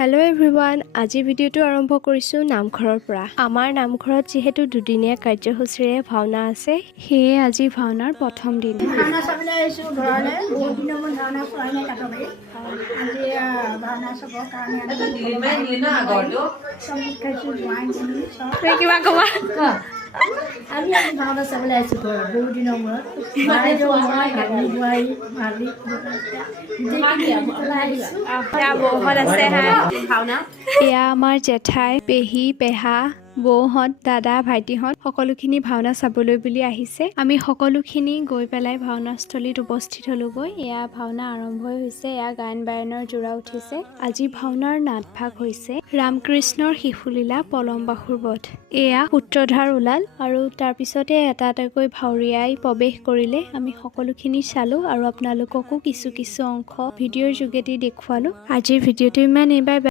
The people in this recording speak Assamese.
হেল্ল' এভৰিৱান, আজি ভিডিঅ'টো আৰম্ভ কৰিছোঁ নামঘৰৰ পৰা। আমাৰ নামঘৰত যিহেতু দুদিনীয়া কাৰ্যসূচীৰে ভাওনা আছে, সেয়ে আজি ভাওনাৰ প্ৰথম দিন। ভাওনা চাবলৈ আহিছোঁ ঘৰলৈ। বহুত দিনৰ মূৰত ভাওনা চোৱাই নাই কাটবি। আজি ভাওনা চাবৰ কাৰণে কিবা ক'বা? আমি আজি ভাওনা চাবলৈ আহিছোঁ ঘৰত বহুত দিনৰ মূৰত। এয়া আমাৰ জেঠাই, পেহী, পেহা, বৌহঁত, দাদা, ভাইটিহঁত সকলোখিনি ভাওনা চাবলৈ বুলি আহিছে। আমি সকলোখিনি গৈ পেলাই ভাওনাস্থলীত উপস্থিত হ'লোগৈ। এয়া ভাওনা আৰম্ভই হৈছে। এয়া গায়ন বায়নৰ জোৰা উঠিছে। আজি ভাওনাৰ নাটভাগ হৈছে ৰামকৃষ্ণৰ শিশুলীলা পলমবাসুৰ বধ। এয়া সূত্ৰধাৰ ওলাল আৰু তাৰপিছতে এটা এটাকৈ ভাৱৰীয়াই প্ৰৱেশ কৰিলে। আমি সকলোখিনি চালোঁ আৰু আপোনালোককো কিছু অংশ ভিডিঅ'ৰ যোগেদি দেখুৱালোঁ। আজিৰ ভিডিঅ'টো ইমানেই। Bye bye.